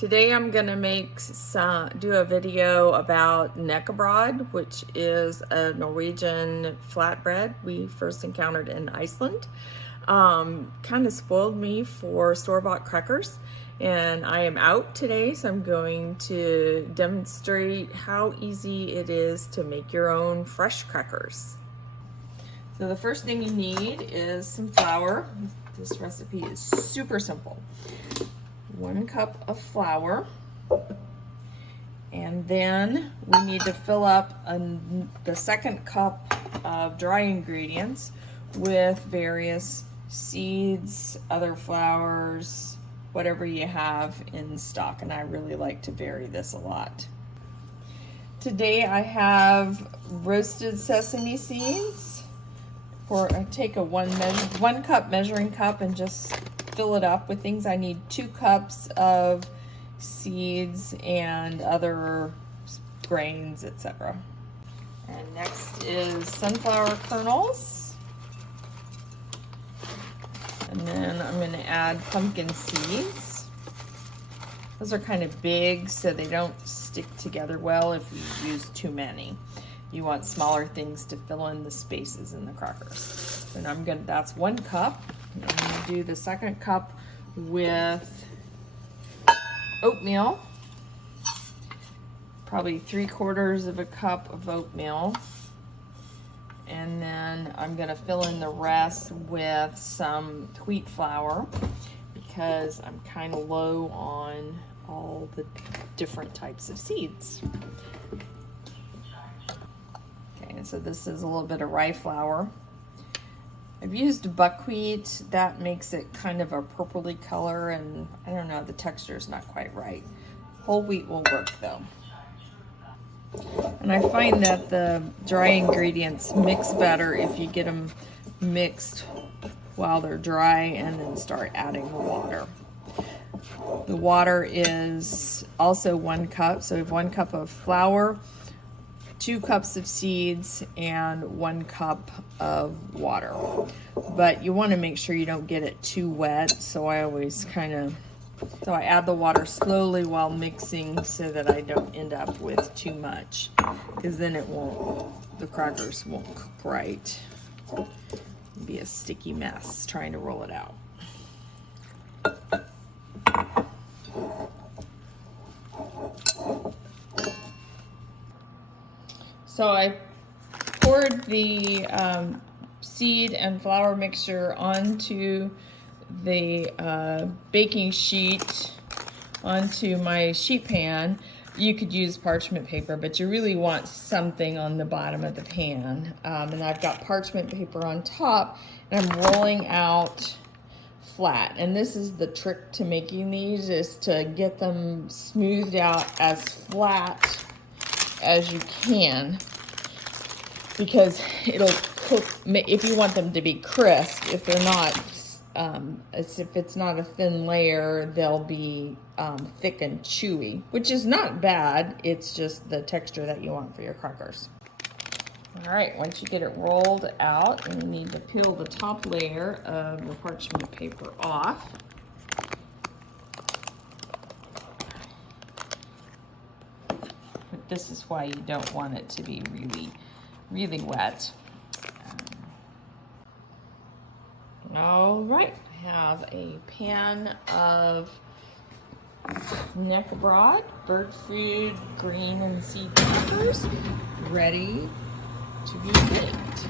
Today I'm gonna do a video about knekkebrød, which is a Norwegian flatbread we first encountered in Iceland. Kind of spoiled me for store-bought crackers, and I am out today, so I'm going to demonstrate how easy it is to make your own fresh crackers. So the first thing you need is some flour. This recipe is super simple. 1 cup of flour, and then we need to fill up the 2nd cup of dry ingredients with various seeds, other flours, whatever you have in stock, and I really like to vary this a lot. Today I have roasted sesame seeds. I take a 1 cup measuring cup and just fill it up with things. I need 2 cups of seeds and other grains, etc. And next is sunflower kernels. And then I'm going to add pumpkin seeds. Those are kind of big, so they don't stick together well if you use too many. You want smaller things to fill in the spaces in the crackers. And that's 1 cup. I'm going to do the 2nd cup with oatmeal. Probably 3/4 of a cup of oatmeal. And then I'm going to fill in the rest with some wheat flour because I'm kind of low on all the different types of seeds. Okay, so this is a little bit of rye flour. I've used buckwheat. That makes it kind of a purpley color, and I don't know, the texture is not quite right. Whole wheat will work though. And I find that the dry ingredients mix better if you get them mixed while they're dry and then start adding the water. The water is also 1 cup, so we have 1 cup of flour, 2 cups of seeds, and 1 cup of water. But you want to make sure you don't get it too wet, so I add the water slowly while mixing so that I don't end up with too much, because then the crackers won't cook right. It'll be a sticky mess trying to roll it out. So I poured the seed and flour mixture onto the baking sheet, onto my sheet pan. You could use parchment paper, but you really want something on the bottom of the pan. And I've got parchment paper on top, and I'm rolling out flat. And this is the trick to making these, is to get them smoothed out as flat as you can, because it'll cook. If you want them to be crisp, if they're not, if it's not a thin layer, they'll be thick and chewy, which is not bad. It's just the texture that you want for your crackers. All right, once you get it rolled out, and you need to peel the top layer of the parchment paper off. But this is why you don't want it to be really wet. All right, I have a pan of knekkebrød, bird food, green and seed crackers, ready to be baked.